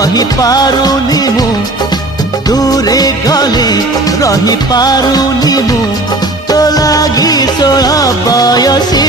रही पारुनी मु दूरे गले रही पारुनी मु तो लागी 16 बयसी